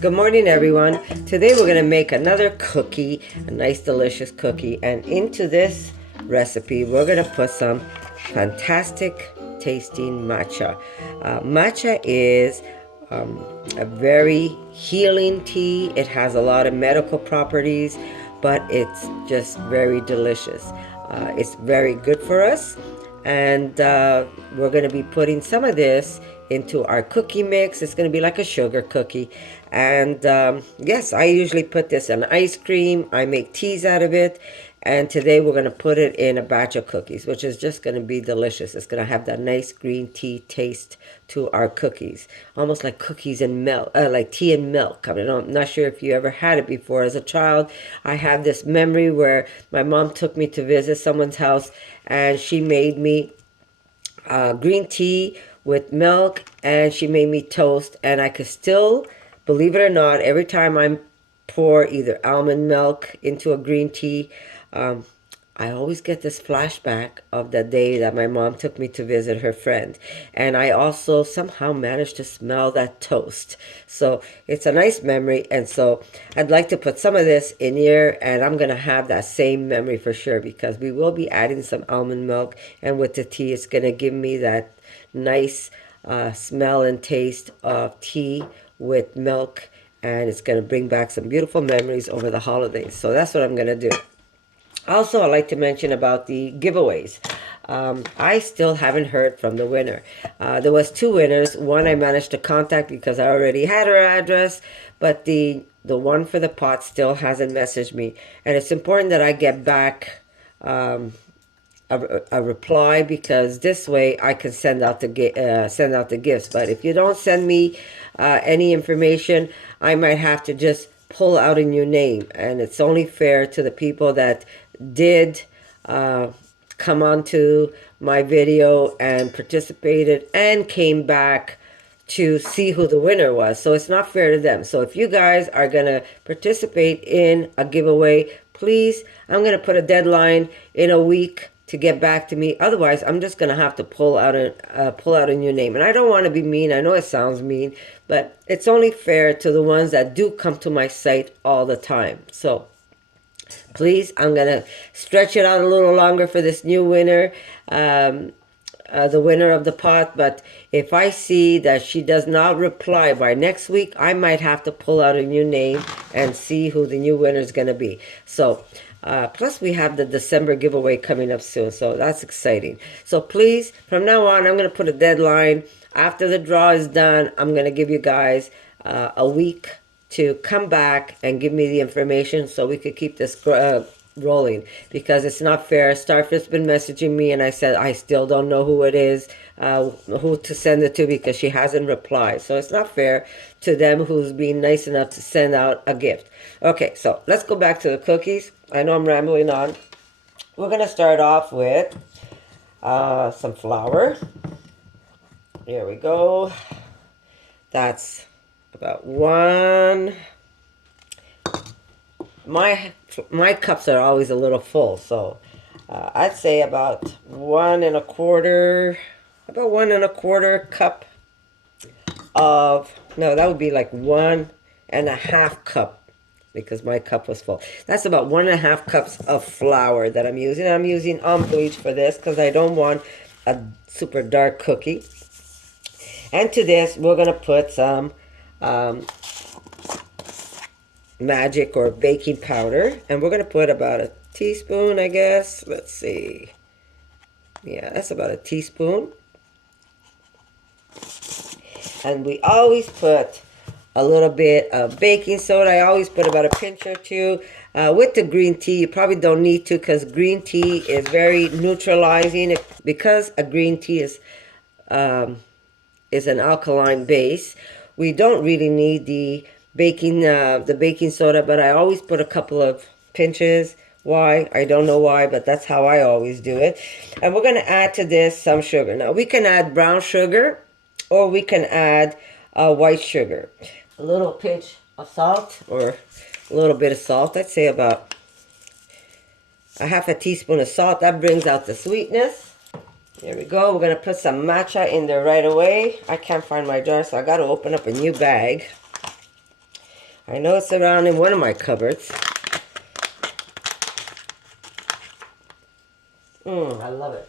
Good morning, everyone. Today we're going to make another cookie, a nice delicious cookie, and into this recipe we're going to put some fantastic tasting matcha. Matcha is a very healing tea. It has a lot of medical properties, but it's just very delicious. It's very good for us, and we're going to be putting some of this into our cookie mix. It's going to be like a sugar cookie. And yes, I usually put this in ice cream. I make teas out of it. And today we're going to put it in a batch of cookies, which is just going to be delicious. It's going to have that nice green tea taste to our cookies, almost like cookies and milk, like tea and milk. I mean, I'm not sure if you ever had it before. As a child, I have this memory where my mom took me to visit someone's house, and she made me green tea with milk, and she made me toast, and I could still, believe it or not, every time I pour either almond milk into a green tea, I always get this flashback of the day that my mom took me to visit her friend. And I also somehow managed to smell that toast. So it's a nice memory. And so I'd like to put some of this in here, and I'm going to have that same memory for sure, because we will be adding some almond milk. And with the tea, it's going to give me that nice smell and taste of tea with milk. And it's going to bring back some beautiful memories over the holidays. So that's what I'm going to do. Also, I'd like to mention about the giveaways. I still haven't heard from the winner. There was 2 winners. One I managed to contact because I already had her address, but the one for the pot still hasn't messaged me. And it's important that I get back a reply, because this way I can send out the gifts. But if you don't send me any information, I might have to just pull out a new name, and it's only fair to the people that did come onto my video and participated and came back to see who the winner was. So it's not fair to them. So if you guys are gonna participate in a giveaway, please, I'm gonna put a deadline in a week to get back to me. Otherwise, I'm just gonna have to pull out a new name. And I don't want to be mean. I know it sounds mean, but it's only fair to the ones that do come to my site all the time. So please, I'm gonna stretch it out a little longer for this new winner, the winner of the pot. But if I see that she does not reply by next week, I might have to pull out a new name and see who the new winner is gonna be. So plus we have the December giveaway coming up soon, so that's exciting. So please, from now on, I'm going to put a deadline. After the draw is done, I'm going to give you guys a week to come back and give me the information so we could keep this rolling, because it's not fair. Starfit's been messaging me, and I said I still don't know who it is, who to send it to, because she hasn't replied. So it's not fair to them who's being nice enough to send out a gift. Okay, so let's go back to the cookies. I know I'm rambling on. We're going to start off with some flour. Here we go. That's about 1. My cups are always a little full, so I'd say about 1 1.25 cup of, no, that would be like 1.5 cup, because my cup was full. That's about 1.5 cups of flour that I'm using. I'm using unbleached for this because I don't want a super dark cookie. And to this, we're going to put some magic or baking powder, and we're going to put about a teaspoon, I guess. Let's see. Yeah, that's about a teaspoon. And we always put a little bit of baking soda. I always put about a pinch or 2. With the green tea, you probably don't need to, because green tea is very neutralizing. Because a green tea is an alkaline base, we don't really need the baking soda, but I always put a couple of pinches. Why? I don't know why, but that's how I always do it. And we're going to add to this some sugar. Now, we can add brown sugar, or we can add white sugar. A little pinch of salt, or a little bit of salt. I'd say about a half a teaspoon of salt. That brings out the sweetness. Here we go. We're going to put some matcha in there right away. I can't find my jar, so I got to open up a new bag. I know it's around in one of my cupboards. I love it.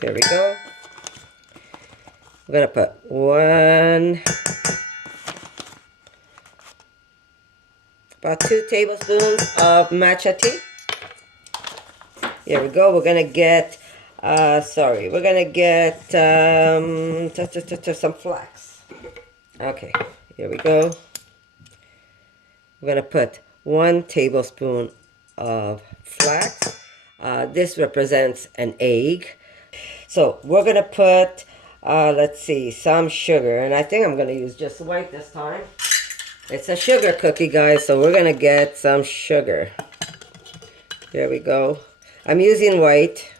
Here we go. We're going to put about 2 tablespoons of matcha tea. Here we go. We're going to get, we're going to get some flax. Okay, here we go. We're going to put 1 tablespoon of flax. This represents an egg. So we're going to put, let's see, some sugar. And I think I'm going to use just white this time. It's a sugar cookie, guys, so we're going to get some sugar. Here we go. I'm using white.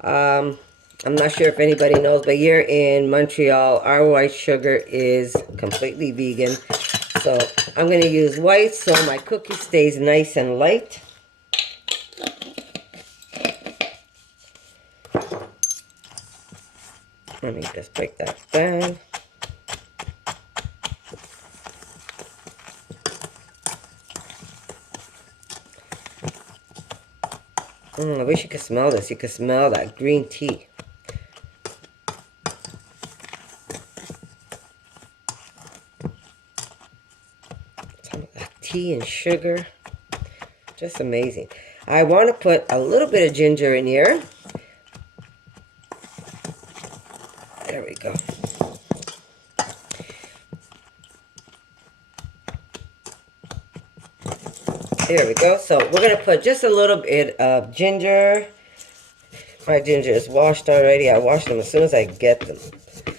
I'm not sure if anybody knows, but here in Montreal, our white sugar is completely vegan. So I'm going to use white so my cookie stays nice and light. Let me just break that down. I wish you could smell this. You could smell that green tea. Some of that tea and sugar. Just amazing. I want to put a little bit of ginger in here. There we go. There we go. So we're going to put just a little bit of ginger. My ginger is washed already. I wash them as soon as I get them.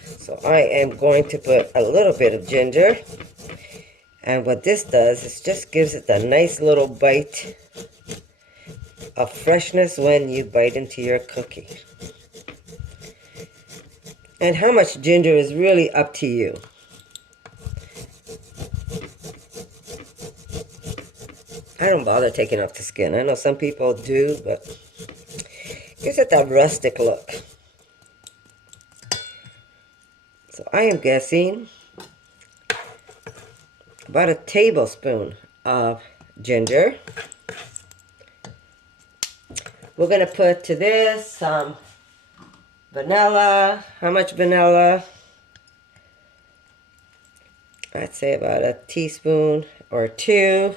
So I am going to put a little bit of ginger. And what this does is just gives it a nice little bite of freshness when you bite into your cookie. And how much ginger is really up to you. I don't bother taking off the skin. I know some people do, but it gives it that rustic look. So I am guessing about a tablespoon of ginger. We're going to put to this some vanilla. How much vanilla? I'd say about a teaspoon or 2.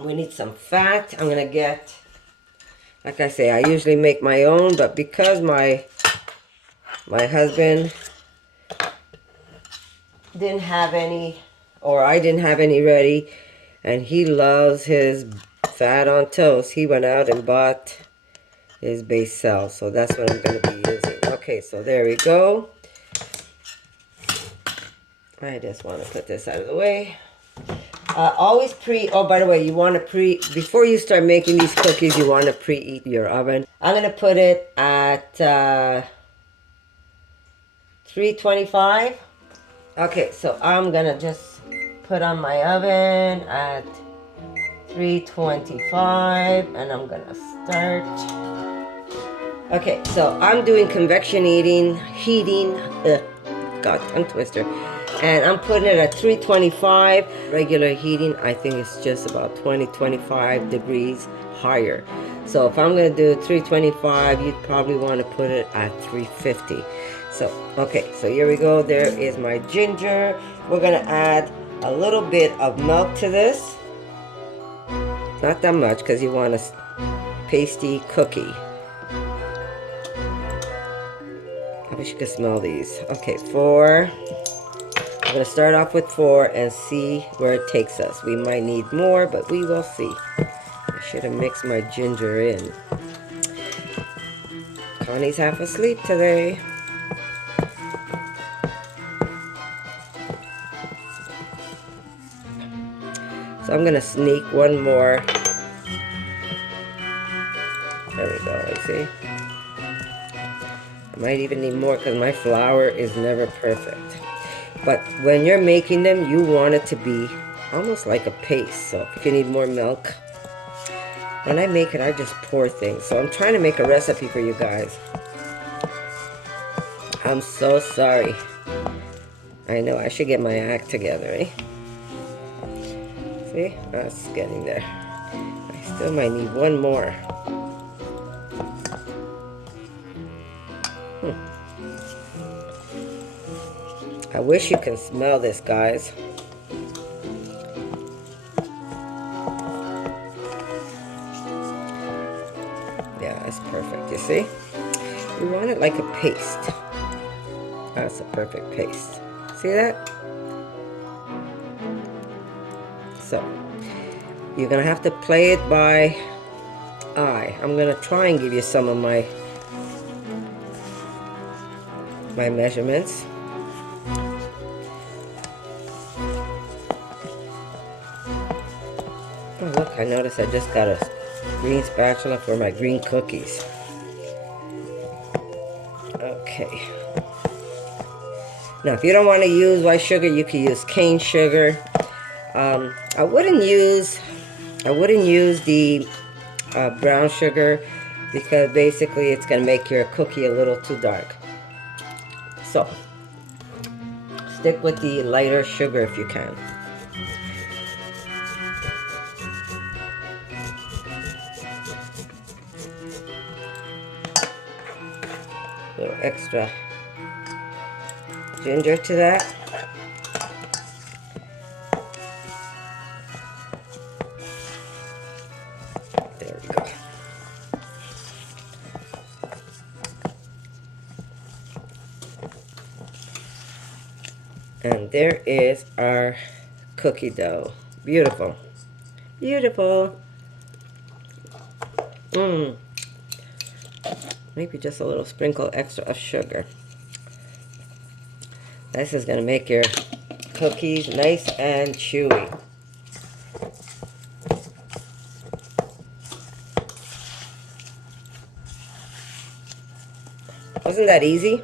We need some fat. I'm going to get, like I say, I usually make my own, but because my husband didn't have any, or I didn't have any ready, and he loves his fat on toast, he went out and bought his base cell. So that's what I'm going to be using. Okay, so there we go. I just want to put this out of the way. Always oh, by the way, you want to before you start making these cookies, you want to preheat your oven. I'm going to put it at 325. Okay, so I'm going to just put on my oven at 325, and I'm going to start. Okay, so I'm doing convection heating, God, tongue twister. And I'm putting it at 325. Regular heating, I think it's just about 20-25 degrees higher. So if I'm going to do 325, you'd probably want to put it at 350. So, okay, so here we go. There is my ginger. We're going to add a little bit of milk to this. Not that much, because you want a pasty cookie. I wish you could smell these. Okay, 4. I'm going to start off with 4 and see where it takes us. We might need more, but we will see. I should have mixed my ginger in. Connie's half asleep today. So I'm going to sneak one more. There we go, you see? I might even need more because my flour is never perfect. But when you're making them, you want it to be almost like a paste. So if you need more milk, when I make it, I just pour things. So I'm trying to make a recipe for you guys. I'm so sorry. I know I should get my act together, eh? See, that's getting there. I still might need one more. I wish you can smell this, guys. Yeah, that's perfect, you see? We want it like a paste. That's a perfect paste. See that? So, you're gonna have to play it by eye. I'm gonna try and give you some of my measurements. Oh, look, I noticed I just got a green spatula for my green cookies. Okay. Now, if you don't want to use white sugar, you can use cane sugar. I wouldn't use the brown sugar because basically it's going to make your cookie a little too dark. So, stick with the lighter sugar if you can. A little extra ginger to that. There we go. And there is our cookie dough. Beautiful. Beautiful. Maybe just a little sprinkle extra of sugar. This is going to make your cookies nice and chewy. Wasn't that easy?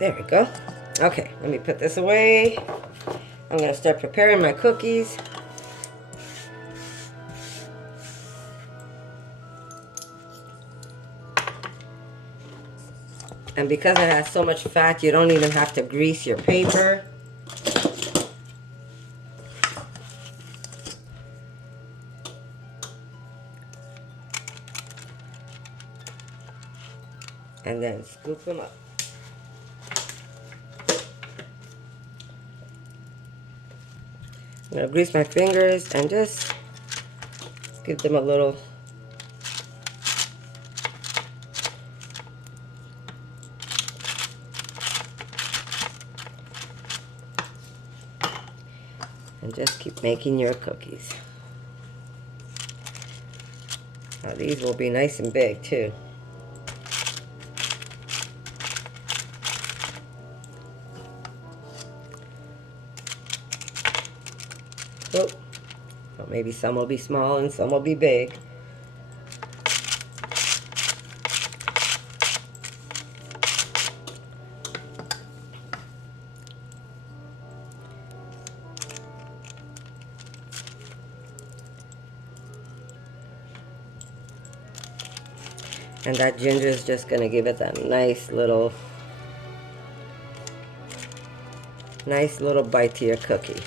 There we go. Okay, let me put this away. I'm going to start preparing my cookies. And because it has so much fat, you don't even have to grease your paper. And then scoop them up. I'm going to grease my fingers and just give them a little and just keep making your cookies. Now these will be nice and big too. Oh, well, maybe some will be small and some will be big. And that ginger is just going to give it that nice little bite to your cookie.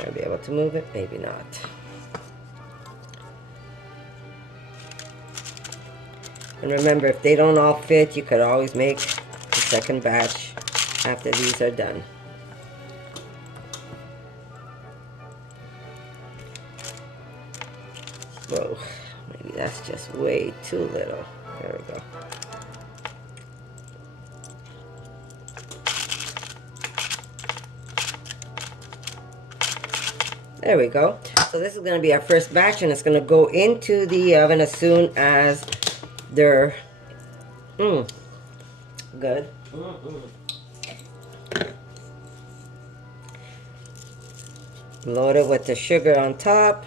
I'll be able to move it, maybe not. And remember, if they don't all fit, you could always make a second batch after these are done. Whoa, maybe that's just way too little. There we go. There we go. So this is going to be our first batch, and it's going to go into the oven as soon as they're good. Load it with the sugar on top.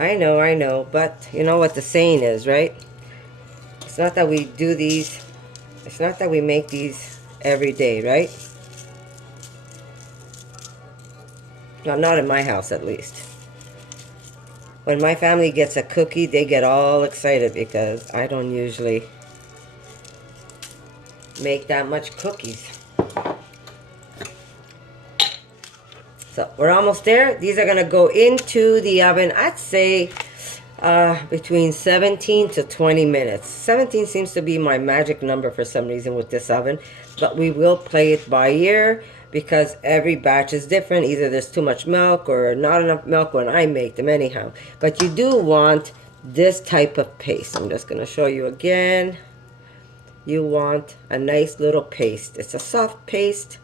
I know, but you know what the saying is, right? It's not that we do these, it's not that we make these every day, right? No, not in my house, at least. When my family gets a cookie, they get all excited because I don't usually make that much cookies. So we're almost there. These are gonna go into the oven, I'd say between 17 to 20 minutes. 17 seems to be my magic number for some reason with this oven, but we will play it by ear because every batch is different. Either there's too much milk or not enough milk when I make them anyhow. But you do want this type of paste. I'm just gonna show you again. You want a nice little paste. It's a soft paste,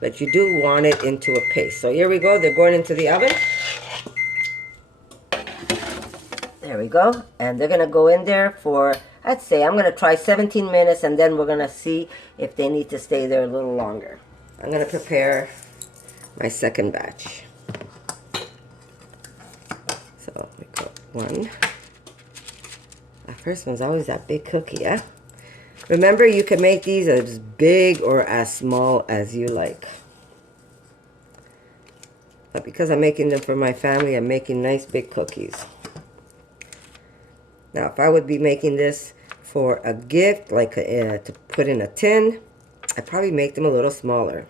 but you do want it into a paste. So here we go. They're going into the oven. There we go. And they're going to go in there for, I'd say, I'm going to try 17 minutes, and then we're going to see if they need to stay there a little longer. I'm going to prepare my second batch. So we got one. The first one's always that big cookie, yeah? Remember, you can make these as big or as small as you like. But because I'm making them for my family, I'm making nice big cookies. Now, if I would be making this for a gift, like to put in a tin, I'd probably make them a little smaller.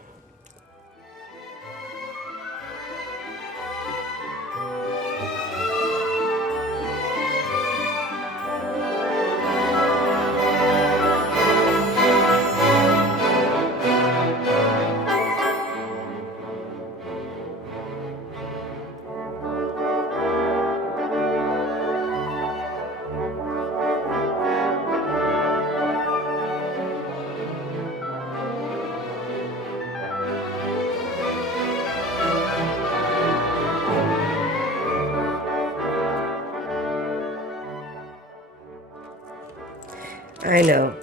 I know,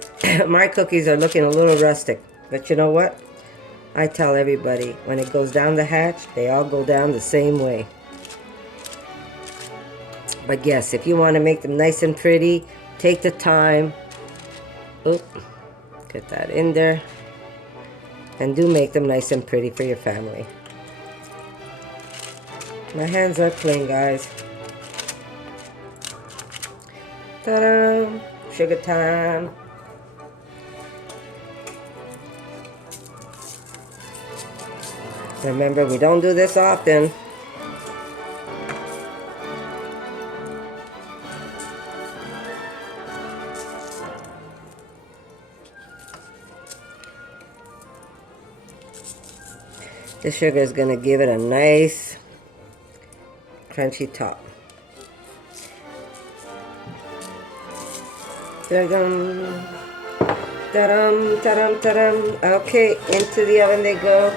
my cookies are looking a little rustic, but you know what? I tell everybody, when it goes down the hatch, they all go down the same way. But yes, if you want to make them nice and pretty, take the time. Oop, get that in there. And do make them nice and pretty for your family. My hands are clean, guys. Ta-da! Sugar time. Remember, we don't do this often. The sugar is going to give it a nice crunchy top. Ta-dum, ta-dum, ta-dum, ta-dum. Okay, into the oven they go.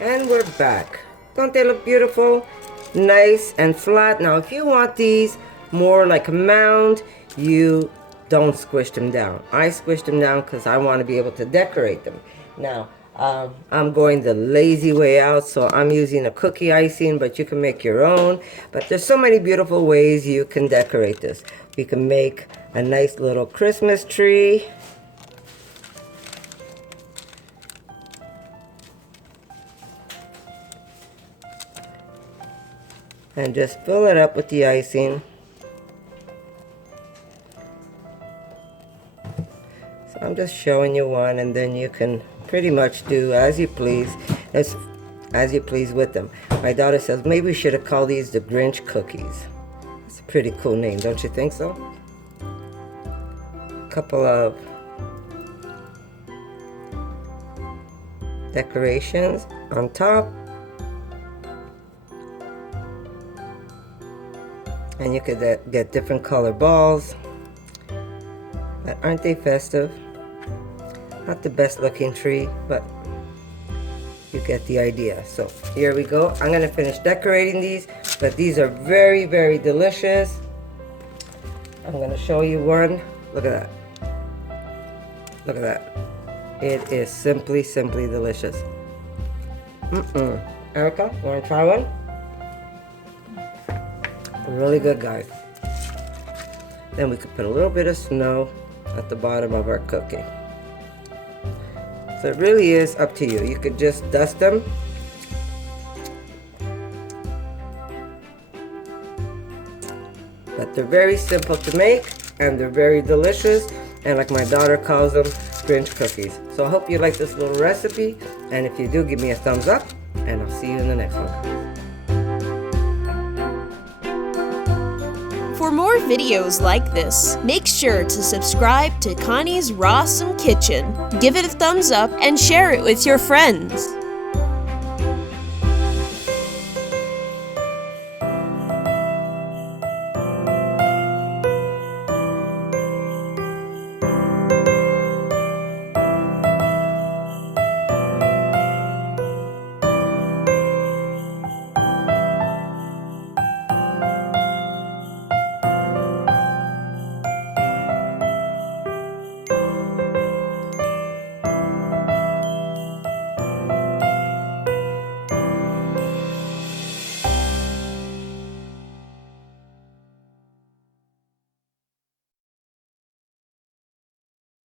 And we're back. Don't they look beautiful? Nice and flat. Now, if you want these more like a mound, you don't squish them down. I squish them down because I want to be able to decorate them. Now, I'm going the lazy way out, so I'm using a cookie icing, but you can make your own. But there's so many beautiful ways you can decorate this. We can make a nice little Christmas tree. And just fill it up with the icing. So I'm just showing you one, and then you can pretty much do as you please, as you please with them. My daughter says maybe we should have called these the Grinch cookies. It's a pretty cool name, don't you think so? A couple of decorations on top. And you could get different color balls. But aren't they festive? Not the best looking tree, but you get the idea. So here we go. I'm gonna finish decorating these, but these are very, very delicious. I'm gonna show you one. Look at that. Look at that. It is simply, simply delicious. Erica, you want to try one? Really good, guys. Then we could put a little bit of snow at the bottom of our cookie. So it really is up to you. You could just dust them. But they're very simple to make, and they're very delicious, and like my daughter calls them, Grinch cookies. So I hope you like this little recipe, and if you do, give me a thumbs up, and I'll see you in the next one. For more videos like this, make sure to subscribe to Connie's RAWsome Kitchen, give it a thumbs up, and share it with your friends.